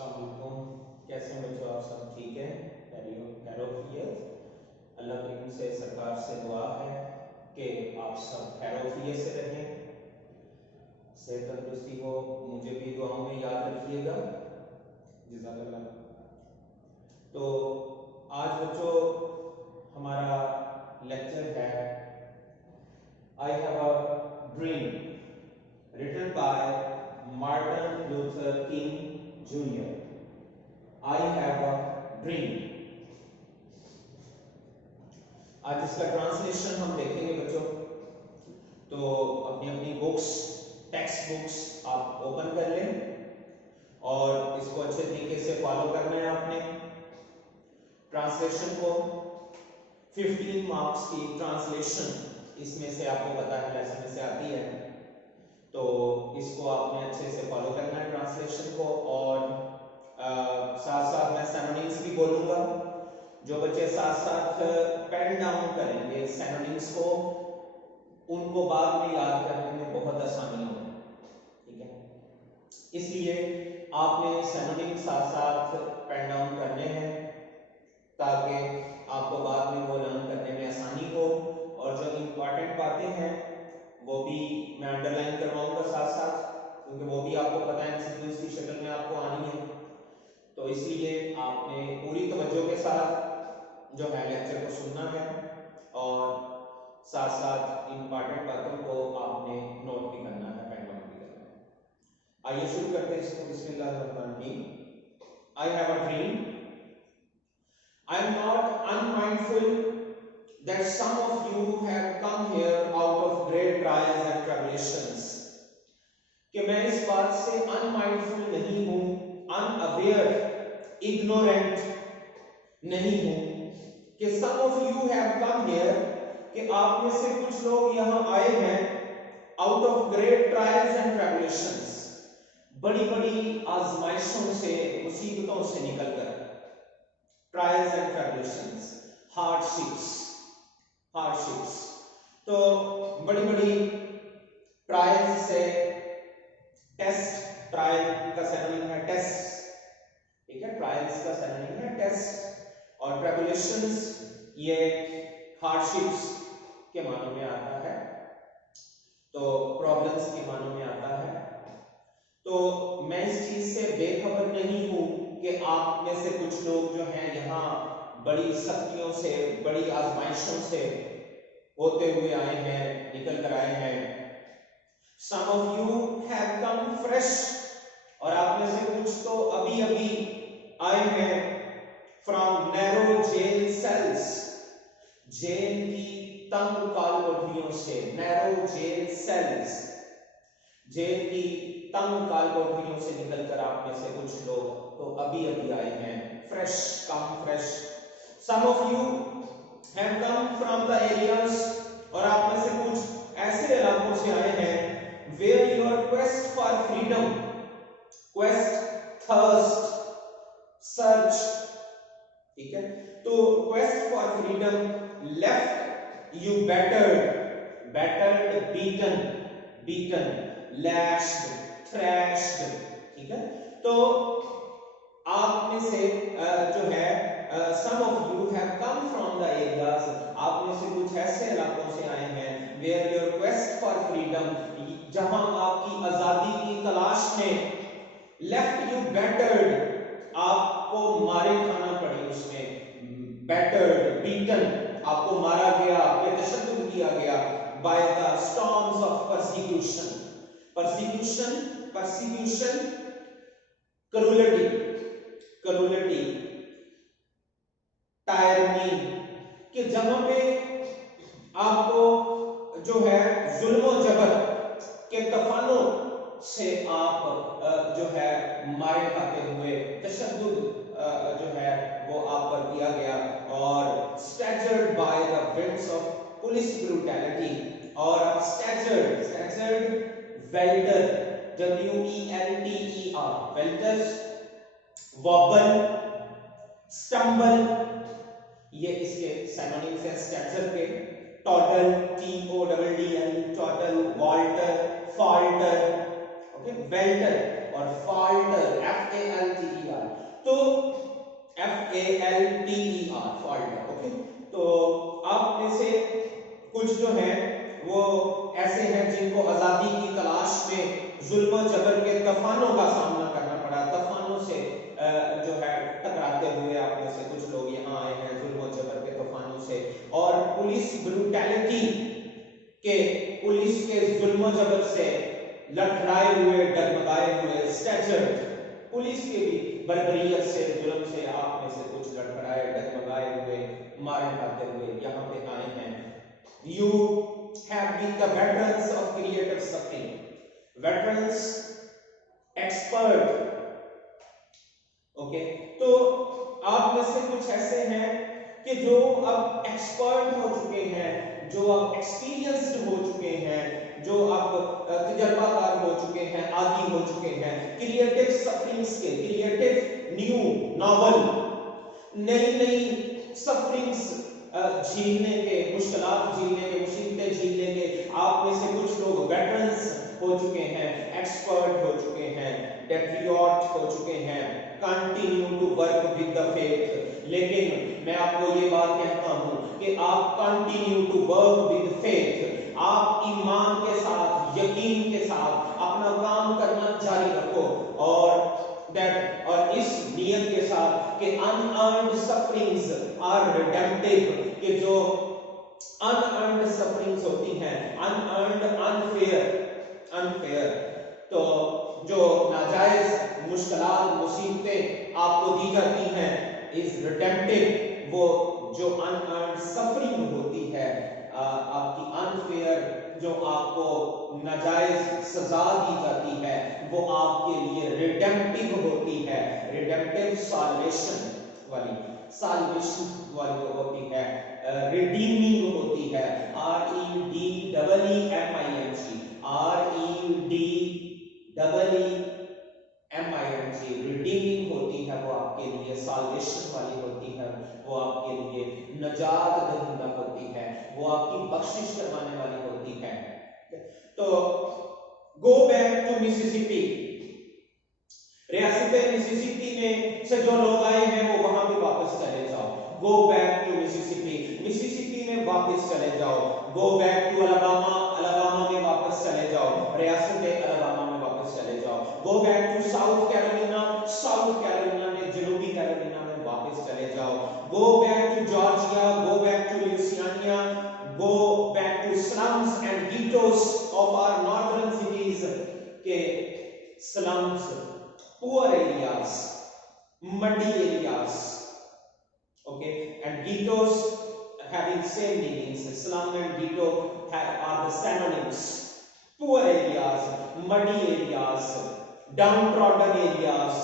अस्सलाम, कैसे हैं बच्चों? आप सब ठीक है? खैरोफियत। अल्लाह करीम से सरकार से दुआ है कि आप सब खैरोफियत से रहें, सेहत तंदुरुस्ती हो। मुझे भी दुआओं में याद रखिएगा। जज़ाकल्लाह। तो आज बच्चों हमारा लेक्चर है I have a dream, written by Martin Luther King junior. I have a dream. आज इसका ट्रांसलेशन हम देखेंगे बच्चों। तो अपनी अपनी बुक्स, टेक्स्ट बुक्स आप ओपन कर लें और इसको अच्छे तरीके से फॉलो करना है आपने। ट्रांसलेशन को 15 मार्क्स की ट्रांसलेशन इसमें से आपको पता है लेसन में से आती है, तो इसको आपने अच्छे से फॉलो करना है ट्रांसलेशन को। और साथ साथ मैं सिनोनिम्स भी बोलूंगा। जो बच्चे साथ साथ पेन डाउन करेंगे सिनोनिम्स को, उनको बाद में याद करने में बहुत आसानी होगी, ठीक है? इसलिए आपने सिनोनिम साथ साथ पेन डाउन करने हैं ताकि आपको बाद में वो लर्न करने में आसानी हो। और जो इम्पोर्टेंट बातें हैं वो भी मैं अंडरलाइन करवाऊंगा साथ साथ, क्योंकि वो भी आपको पता है एमसीक्यूज की शक्ल में आपको आनी है। तो इसलिए आपने पूरी तवज्जो के साथ जो है लेक्चर को सुनना है और साथ साथ इम्पोर्टेंट बातों को आपने नोट भी करना है, पेन डाउन भी करना है। आइए शुरू करते हैं इसको। बिस्मिल्लाहिर्रहमानिर्रहीम। आई have a dream. I am not unmindful that some of you have come here out of great trials and tribulations, कि मैं इस बात से अनमाइंडफुल नहीं हूं, अनअवेयर, इग्नोरेंट नहीं हूं कि some of you have come here, कि आप में से कुछ लोग यहां आए हैं out of great trials and tribulations, बड़ी बड़ी आजमाइशों से, मुसीबतों से निकलकर। ट्रायल्स एंड ट्रिब्यूलेशंस, हार्डशिप्स, तो बड़ी बड़ी ट्रायल्स से। टेस्ट, ट्रायल का सिनोनिम है टेस्ट, ठीक है? ट्रायल्स का सिनोनिम है टेस्ट। और ट्रिब्यूलेशंस ये हार्डशिप्स के मानों में आता है, तो प्रॉब्लम्स के मानों में आता है। तो मैं इस चीज से बेखबर नहीं हूं कि आप में से कुछ लोग जो हैं यहाँ बड़ी सख्तियों से, बड़ी आजमाइशों से होते हुए आए हैं, निकल कर आए हैं। Some of you have come fresh, और आप में से कुछ तो अभी अभी आए हैं from narrow jail cells, jail की तंग काल कोठरियों से। narrow jail cells, जेल की तंग काल कोठरियों से निकलकर आप में से कुछ लोग तो अभी अभी आए हैं, fresh, come fresh। Some of you have come from the areas, और आप में से कुछ ऐसे इलाकों से आए हैं where your quest for freedom, quest, thirst, search, ठीक है? तो quest for freedom left you battered, beaten, lashed, thrashed, ठीक है? तो आप में से जो है some of you have come from the areas, आप में से कुछ ऐसे इलाकों से आए हैं where your quest for freedom, जहां आपकी आजादी की तलाश में left you battered, आपको मारे खाना पड़ी उसमें। battered, beaten, आपको मारा गया, बेतशद्दुद किया गया by the storms of persecution, cruelty, tyranny, कि जहां पे आपको जो है जुल्म और जबर के तफानों से आप जो है मारे खाते हुए, तशद्दुद जो है वो आप पर किया गया। और staggered by the winds of police brutality, और staggered welter, WELTER, welters, wobble, stumble, ये इसके सिनोनिम्स हैं स्टैचर के। टॉडल, TODDL, टॉडल, वॉल्टर, फाल्टर, ओके, वेल्टर और फाल्टर, FALTER, तो FALTER फाल्टर, ओके। तो आप में से कुछ जो है वो ऐसे हैं जिनको आजादी की तलाश में जुल्म जबर के तूफानों का सामना करना पड़ा, तूफानों से जो है टकराते हुए आप में से कुछ लोग यहाँ आए हैं जुल्म जबर के तूफानों से, और पुलिस ब्रूटैलिटी के, पुलिस के जुल्म जबर से लड़खड़ाए हुए, डगमगाए हुए, स्टैचर्ड, पुलिस के भी बर्बरियत से, जुल्म से आप में से कुछ लड़खड़ाए, डगमगाए हुए, मारे खाते हुए यहाँ पे आए हैं। You have been the veterans of creative suffering, veterans, expert, okay. तो आप में से कुछ ऐसे हैं कि जो अब एक्सपर्ट हो चुके हैं, जो अब एक्सपीरियंस्ड हो चुके हैं, जो अब तजर्बाकार हो चुके हैं, आदी हो चुके हैं क्रिएटिव सफरिंग्स के, क्रिएटिव न्यू नॉवल, नई नई सफरिंग्स झीलने के, मुश्किलात झीलने के, मुसीबतें झीलने के आप में से कुछ लोग वेटरन्स हो चुके हैं, एक्सपर्ट हो चुके हैं, पेट्रियट हो चुके हैं, continue to work with the faith. लेकिन मैं आपको ये बात कहता हूं कि आप continue to work with faith, आप ईमान के साथ, यकीन के साथ अपना काम करना जारी रखो, और इस नियत के साथ कि अनअर्न्ड सफरिंग्स आर रिडेम्पटिव, कि जो अनअर्न्ड सफरिंग्स होती हैं, अनअर्न्ड, अनफेयर, तो जो नाजायज मुश्किलात, मुसीबतें आपको दी जाती हैं, इज रिडेम्पटिव। वो जो अनअर्न्ड सफरिंग होती है, आपकी अनफेयर जो आपको नाजायज सजा दी जाती है, वो आपके लिए रिडेम्पटिव होती है, रिडेम्पटिव साल्वेशन वाली, साल्वेशन वाली होती है, रिडीमिंग होती है, REDEEMING, REDEEMING, रिडीमिंग होती है, वो आपके लिए साल्वेशन वाली होती है, वो आपके लिए नजात दहिंदा होती है, वो आपकी बख्शिश करवाने वाली होती है। तो गो बैक टू मिसिसिपी, रियासत मिसिसिपी में से जो लोग आए हैं वो वहां पे वापस चले जाओ। Go back to Mississippi, Mississippi में वापस चले जाओ। Go back to Alabama, Alabama में वापस चले जाओ, रियासत अलाबामा में वापस चले जाओ। Go back to South Carolina, South Carolina में, जनूबी कैरोलिना में वापस चले जाओ। Go back to Georgia, go back to Louisiana, go back to slums and ghettos of our northern cities, के slums, poor areas, muddy areas, okay, and ghettos having same meanings. Slum and ghetto are the synonyms. Poor areas, muddy areas, downtrodden areas,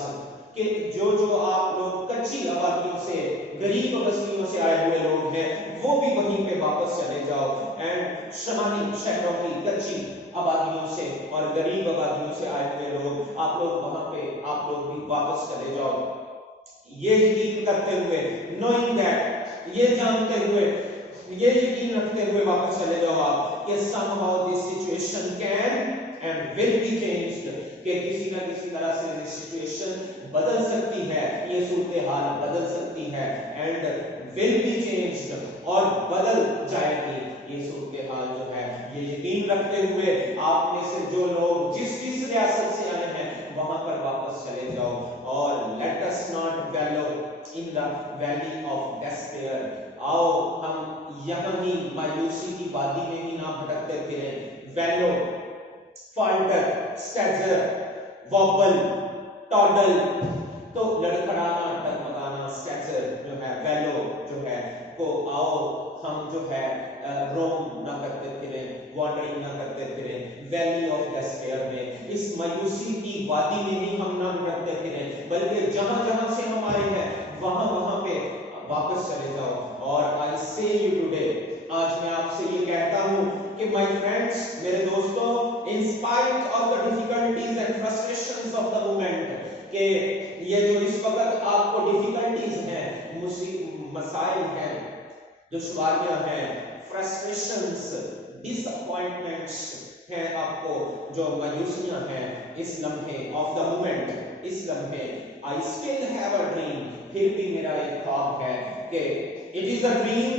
कि जो जो आप लोग कच्ची आबादियों से, गरीब बस्तियों से आए हुए लोग हैं, वो भी वहीं पे वापस चले जाओ। एंड शहरी शहरों की कच्ची आबादियों से और गरीब आबादियों से आए हुए लोग, आप लोग वहां पे, आप लोग भी वापस चले जाओ। ये यकीन करते हुए, नोइंग दैट, ये जानते हुए, ये यकीन रखते हुए वापस चले जाओ आप कि somehow this situation can and will be changed, कि किसी ना किसी तरह से ये सिचुएशन बदल सकती है, ये सूरत हाल बदल सकती है, एंड विल बी चेंज्ड, और बदल जाएगी ये सूरत हाल जो है। ये यकीन रखते हुए आप में से जो लोग जिस जिस रियासत से आए हैं वहां पर वापस चले जाओ, और let us not वैलो in the valley of despair, आओ हम यहाँ ही मायूसी की वादी में ही ना भटकते फिरे। वैलो, फाल्टर, स्टैजर, वॉबल, टॉडल, तो लड़खड़ाना, डगमगाना, स्टैजर जो है, वैलो जो है, को आओ हम जो है रोम ना करते फिरे, वॉन्डरिंग ना करते फिरे वैली ऑफ डेस्पेयर में, इस मायूसी की वादी में ही हम ना भटकते फिरे, बल्कि जहां जहां से हम आए हैं वहां वहां पे वापस चले जाओ। और आई से यू टुडे, आज मैं आपसे ये कहता हूं कि माय फ्रेंड्स, मेरे दोस्तों, in spite of the difficulties and frustrations of the moment, कि ये जो इस वक्त आपको डिफिकल्टीज हैं, मसाइल हैं, दुश्वारियां हैं, फ्रस्ट्रेशंस, डिसअपॉइंटमेंट्स हैं, आपको जो मायूसियां हैं इस लम्हे ऑफ द मोमेंट, इस लम्हे I still have a dream, फिर भी मेरा एक ख्वाब है कि it is a dream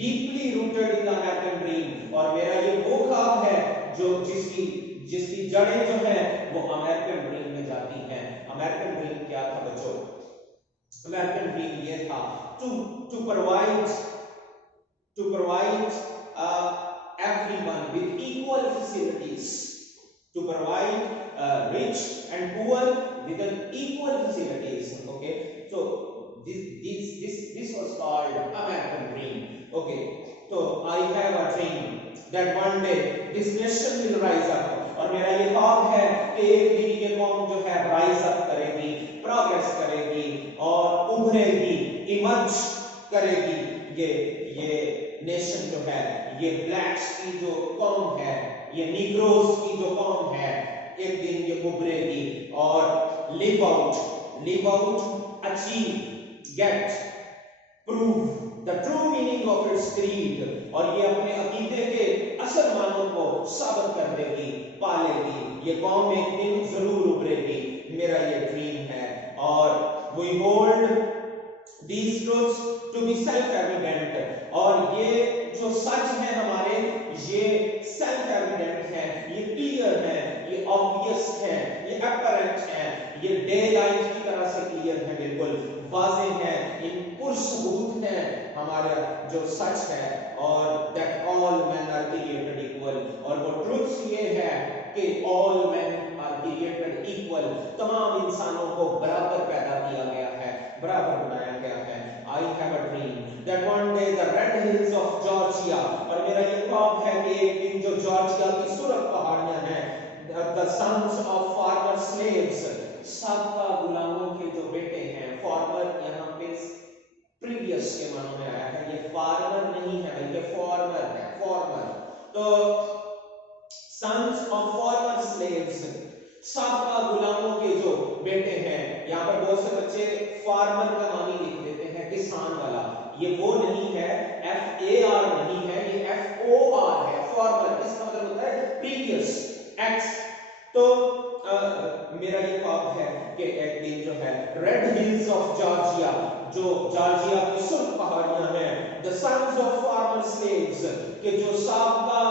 deeply rooted in the American dream, और मेरा ये वो ख्वाब है जो जिसकी जिसकी जड़ें जो है वो अमेरिकन ड्रीम में जाती हैं। अमेरिकन ड्रीम क्या था बच्चों? अमेरिकन ड्रीम ये था to provide everyone with equal facilities, to provide rich and poor with an equal facilities. Okay, so this was called American dream. Okay, so I have a dream that one day this nation will rise up, और मेरा ये ख्वाब है कि एक दिन ये कौम जो है राइज अप करेगी, प्रोग्रेस करेगी और उभरेगी, इमर्ज करेगी। ये नेशन जो है, ये ब्लैक्स की जो कौम है, ये नीग्रोस की जो कौम है, एक दिन ये उभरेगी और live out, achieve, get, prove the true meaning of its creed, और ये अपने अकीदे के असल मानों को साबित कर देगी, पालेगी। ये कौम एक दिन जरूर उभरेगी, मेरा ये ड्रीम है। और we hold these truths to be self evident, और ये जो सच है हमारे, ये सेल्फ एविडेंट है, ये क्लियर है, ये ऑब्वियस है, ये अपरेंट है, ये डे लाइट की तरह से क्लियर है, बिल्कुल वाज़ेह है, इन पुरसबूत है हमारा जो सच है। और that all men are created equal, और वो ट्रुथ्स ये है कि all men are created equal, तमाम इंसानों को बराबर पैदा किया गया है, बराबर बनाया गया है। I have a dream that one day the red hills of Georgia, और मेरा ये ख्वाब है कि एक दिन जो जॉर्जिया की सुरख पहाड़ियां हैं, the sons of former slaves, साबका गुलामों के जो बेटे हैं, फॉर्मर यहाँ पे प्रीवियस के मानों में आया है, ये फार्मर नहीं है बल्कि फॉर्मर है, फॉर्मर। तो sons of former slaves, साबका गुलामों के जो बेटे हैं, यहाँ पर बहुत से बच्चे फार्मर का मानी लिख देते हैं, किसान वाला, ये वो नहीं है, FAR नहीं है, ये FOR है, फॉर्मर। इसका मतलब होता है प्रीवियस एक्स। तो मेरा ये ख्वाब है कि एक दिन जो है रेड हिल्स ऑफ जॉर्जिया, जो जॉर्जिया की सुर्ख पहाड़ियां हैं, the sons of former slaves, के जो साबका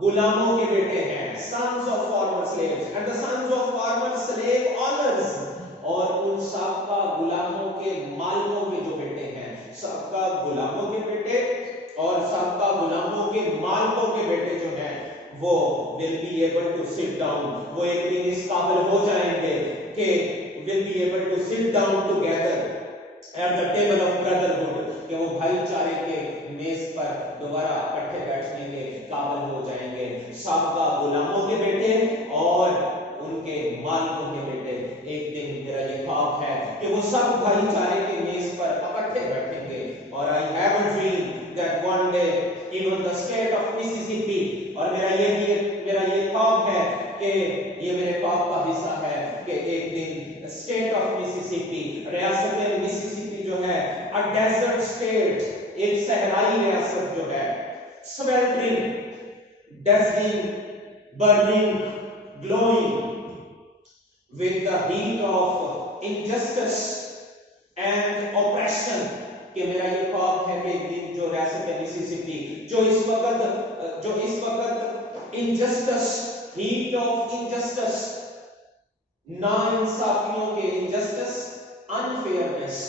गुलामों के बेटे हैं, sons of former slaves, and the sons of former slave owners, और उन साबका गुलामों के मालिकों के जो बेटे हैं, साबका गुलामों के बेटे और साबका गुलामों के मालिकों के बेटे जो हैं, वो will be able to sit down, वो एक दिन इस काबिल हो जाएंगे कि will be able to sit down together at the table of brotherhood, कि वो भाईचारे के मेज पर दोबारा इकट्ठे बैठने के काबिल हो जाएंगे। साबका गुलामों के बेटे और उनके मालिकों के बेटे, एक दिन मेरा ये ख्वाब है कि वो सब भाईचारे के मेज पर इकट्ठे बैठेंगे। और आई have a dream that one day even the state of Mississippi, और मेरा ये ख्वाब है कि ये मेरे ख्वाब का हिस्सा है कि एक दिन स्टेट ऑफ मिसिसिपी, रियासत मिसिसिपी जो है, अ डेजर्ट स्टेट, एक सहराई रियासत जो है, sweltering, dazzling, burning, glowing with the heat of injustice and oppression, कि मेरा ये ख्वाब है कि एक दिन जो रियासत मिसिसिपी, जो इस वक्त injustice, heat of injustice, नाइंसाफियों के injustice, unfairness,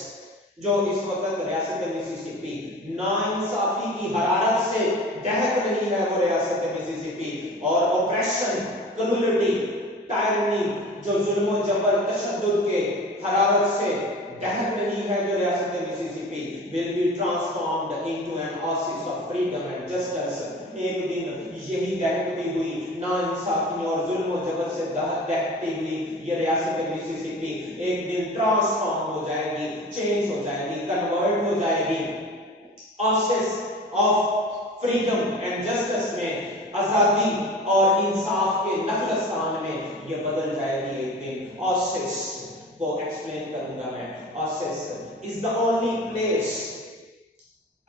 जो इस वक्त रियासत मिसिसिपी नाइंसाफी की हरारत से दहक रही है, वो रियासत मिसिसिपी, और ऑपरेशन, क्रूरटी, टायरनी, जो जुल्म और जबर, तशद्दुद के हरारत से दहक रही है, जो रियासत Mississippi will be transformed into an oasis of freedom and justice। एक दिन यही दहकती हुई नाइंसाफी और जुल्म और जबर से दहकती हुई ये रियासत मिसिसिपी एक दिन ट्रांसफॉर्म हो जाएगी, चेंज हो जाएगी, कन्वर्ट हो जाएगी, oasis of freedom and justice में, आजादी और इंसाफ के नखलस्तान में ये बदल जाएगी एक दिन। oasis को एक्सप्लेन करूंगा मैं। oasis is the only place,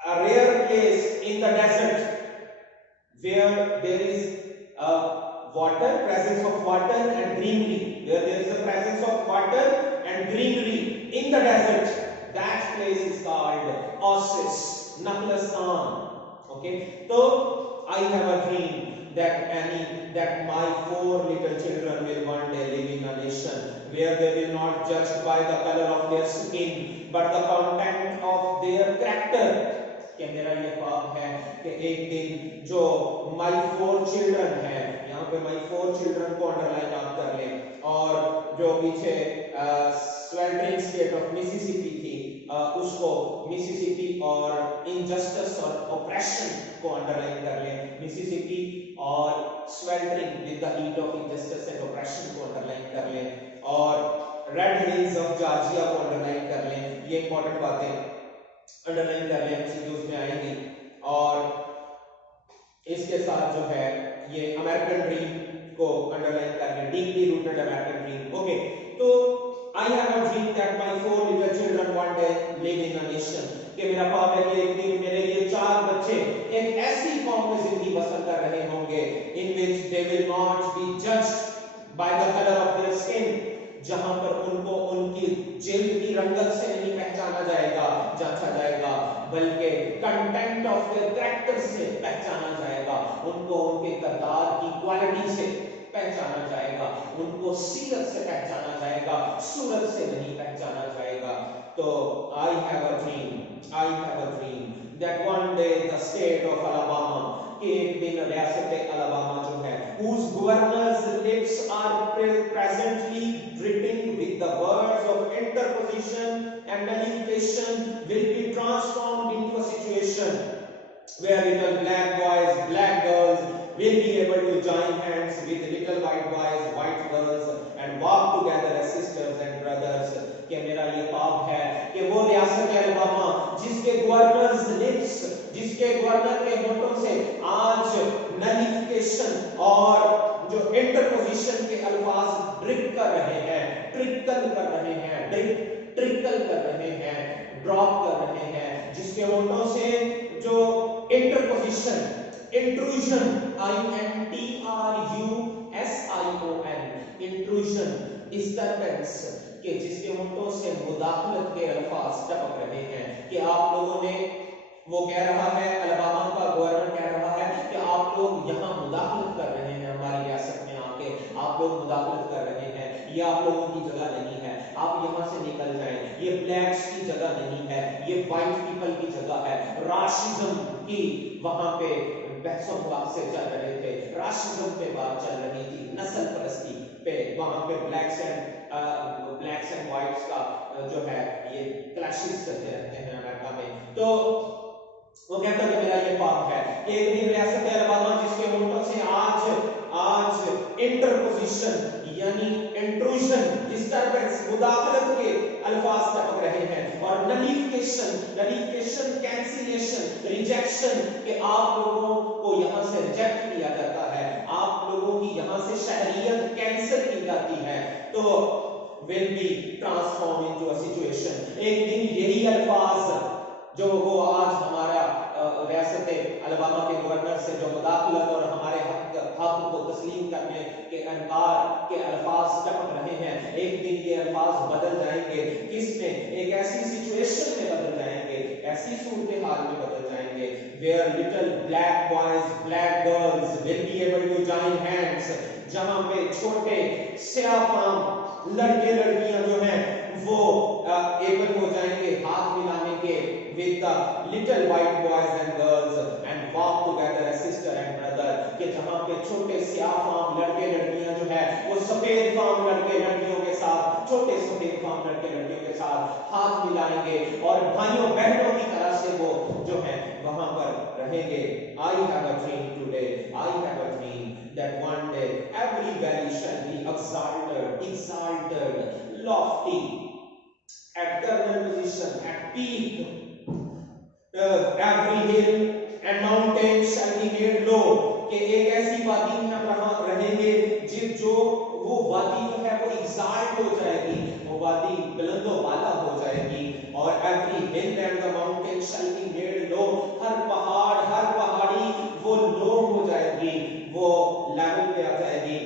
a rare place in the desert where there is water, presence of water and greenery, where there is a presence of water and greenery in the desert, that place is called Oasis, Nakhlastan. Okay, so I have a dream that my 4 little children will one day live in a nation where they will not judged by the color of their skin but the content of their character. कि मेरा ये ख्वाब है कि एक दिन जो my 4 children है, यहाँ पे my 4 children को अंडरलाइन आप कर लें, और जो पीछे sweltering state of Mississippi थी उसको मिसिसिपी और इनजस्टिस और ऑप्रेशन को अंडरलाइन कर लें, मिसिसिपी और sweltering with the heat of injustice and oppression को अंडरलाइन कर लें, और रेड हिल्स ऑफ जॉर्जिया को अंडरलाइन कर लें। ये इंपॉर्टेंट बातें अंडरलाइन कर लें, एमसीक्यूज में आएंगी। और इसके साथ जो है ये अमेरिकन ड्रीम को अंडरलाइन कर लें, deeply rooted American dream. Okay, तो I have a dream that my 4 little children one day live in a nation, कि मेरा ख्वाब है कि एक दिन मेरे ये 4 बच्चे एक ऐसी कौम में जिंदगी बसर कर रहे होंगे in which they will not be judged by the color of their skin, जहां पर उनको उनकी जिल्द की रंगत से नहीं पहचाना जाएगा, जांचा जाएगा, बल्कि कंटेंट ऑफ देयर कैरेक्टर से पहचाना जाएगा, उनको उनके किरदार की क्वालिटी से पहचाना जाएगा, उनको सीरत से पहचाना जाएगा, सूरत से नहीं पहचाना जाएगा। तो I have a dream that one day the state of Alabama, कि एक दिन रियासत अलाबामा जो है, whose governors lips are presently dripping with the words of interposition and nullification, will be transformed into a situation where little black boys, black girls will be able to join hands with little white boys, white girls and walk together as sisters and brothers। कि मेरा ये ख्वाब है कि वो रियासत Alabama जिसके governors lips, जिसके गवर्नर के होठों से आज नलिफिकेशन और जो इंटरपोजिशन के अल्फाज ड्रिप कर रहे हैं, ट्रिकल कर रहे हैं, ट्रिकल कर रहे हैं, ड्रॉप कर रहे हैं, जिसके होठों से जो interposition, intrusion, INTRUSION, intrusion, disturbance, कि जिसके होठों से मुदाखलत के अल्फाज टपक रहे हैं, कि आप लोगों ने, वो कह रहा है, अलबामा का गवर्नर कह रहा है कि आप लोग यहाँ मुदाखलत कर रहे हैं, हमारी रियासत में आके आप लोग मुदाखलत कर रहे हैं, ये आप लोगों की जगह नहीं है, आप यहाँ से निकल जाएं, ये ब्लैक्स की जगह नहीं है, ये वाइट पीपल की जगह है। राशिज्म की वहां पे बहसों मुबाहसे चल रहे थे, राशिज्म पे बात चल रही थी, नस्ल परस्ती पे, वहां पे ब्लैक्स एंड व्हाइट्स का जो है ये क्लैशेस चलते रहते हैं अमेरिका में। तो वो कहता है मेरा ये ख्वाब है कि एक दिन रियासत अलबामा जिसके होठों से आज इंटरपोजिशन यानी इंट्रूजन, डिस्टर्बेंस, मुदाखलत के अल्फाज टपक रहे हैं, और नलिफिकेशन, कैंसिलेशन, रिजेक्शन, कि आप लोगों को यहाँ से रिजेक्ट किया जाता है, आप लोगों की यहाँ से शहरियत कैंसिल की जाती है, तो will be transformed into a situation। एक दिन यही अल्फाज जो वो आज हमारा रियासत अलबामा के गवर्नर से जो मुदाखलत और हमारे हक को तस्लीम करने के इनकार के अल्फाज टपक रहे हैं, एक दिन ये अल्फाज बदल जाएंगे, किसमें, एक ऐसी सिचुएशन में बदल जाएंगे, ऐसी सूरत हाल में बदल जाएंगे, where little black boys, black girls will be able to join hands, जहां पे छोटे स्याफाम लड़के लड़कियां जो हैं वो एबल हो जाएंगे हाथ मिलाने के with the little white boys and girls and walk together as sister and brother, कि जहां पे छोटे स्याह फार्म लड़के लड़कियां जो है वो सफेद फार्म लड़के लड़कियों के साथ, छोटे सफेद फार्म लड़के लड़कियों के साथ हाथ मिलाएंगे और भाइयों बहनों की तरह से वो जो है वहां पर रहेंगे। I have a dream today, I have a dream that one day every valley shall be exalted, lofty, at eternal position, at peak, every hill and mountain shall be made low, कि एक ऐसी वादी में हम रहेंगे जो वो वादी जो है वो एग्जाल्ट हो जाएगी, वो वादी बुलंदो वाला हो जाएगी, और every hill and the mountain shall be made low, हर पहाड़ हर पहाड़ी वो लो हो जाएगी, वो लेवल पे आ जाएगी,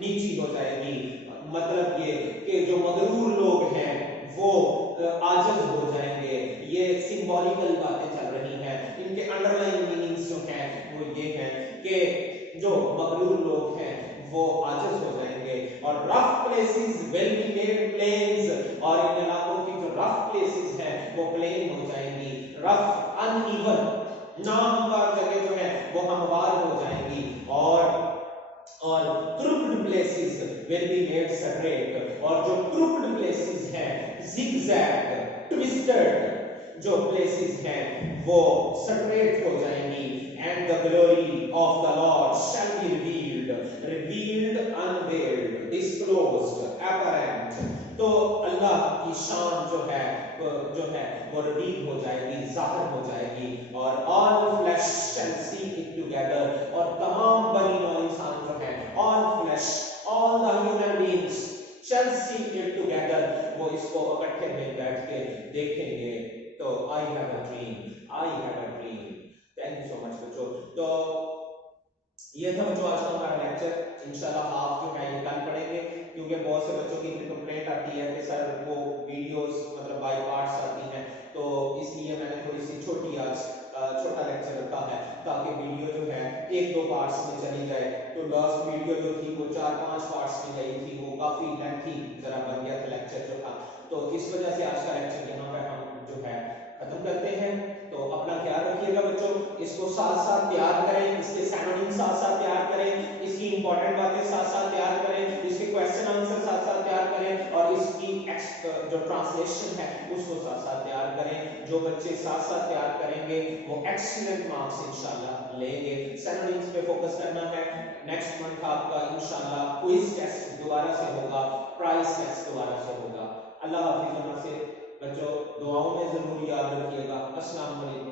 नीची हो जाएगी। मतलब ये कि जो मगरूर लोग हैं वो आजिज हो जाएंगे। ये सिंबॉलिकल बातें चल रही हैं, इनके अंडरलाइन मीनिंग्स जो हैं वो ये हैं कि जो मगरूर लोग हैं वो आजिज हो जाएंगे और rough places will be made plains, और इन इलाकों की जो रफ प्लेसेस हैं वो प्लेन हो जाएंगी। रफ अनइवन नामवार जगह जो है वो हमवार हो जाएंगी और crooked places will be made straight, और जो crooked places हैं zigzag twisted जो places हैं वो straight हो जाएंगी। and the glory of the Lord shall be revealed, unveiled, disclosed, apparent। तो अल्लाह की शान जो है वो रिवील हो जाएगी, जाहिर हो जाएगी। और all flesh shall see it together, और तमाम बनी नौ इंसान जो है all flesh, all the human beings shall see it together, वो इसको इकट्ठे में बैठ के देखेंगे। तो I have a dream। Thank you so much बच्चों। तो ये था बच्चों आज का हमारा लेक्चर। इंशाल्लाह हाफ जो है ये कल पढ़ेंगे, क्योंकि बहुत से बच्चों की कंप्लेंट आती है कि सर वो वीडियोस मतलब बाय पार्ट्स आती हैं, तो इसलिए मैंने थोड़ी सी छोटा लेक्चर रखा है ताकि वीडियो जो है 1-2 पार्ट्स में चली जाए। तो लास्ट वीडियो जो थी वो 4-5 पार्ट्स में गई थी, वो काफी लेंथी जरा बन गया था लेक्चर जो था। तो इस वजह से आज का लेक्चर यहाँ पे हम जो है खत्म करते हैं। तो अपना ख्याल रखिएगा बच्चों, इसको साथ साथ तैयार करें, इसके सिनोनिम साथ साथ तैयार करें, इसकी इंपॉर्टेंट बातें साथ साथ तैयार करें, इसके क्वेश्चन आंसर साथ साथ तैयार करें, और इसकी जो ट्रांसलेशन है उसको साथ साथ तैयार करें। जो बच्चे साथ साथ तैयार करेंगे वो एक्सीलेंट मार्क्स इंशाल्लाह लेंगे। सिनोनिम्स पे फोकस करना है। नेक्स्ट मंथ आपका इंशाल्लाह क्विज टेस्ट दोबारा से होगा, प्राइस टेस्ट दोबारा से होगा। अल्लाह हाफिज़। से बच्चों दुआओं में जरूर याद रखिएगा। अस्सलाम वालेकुम।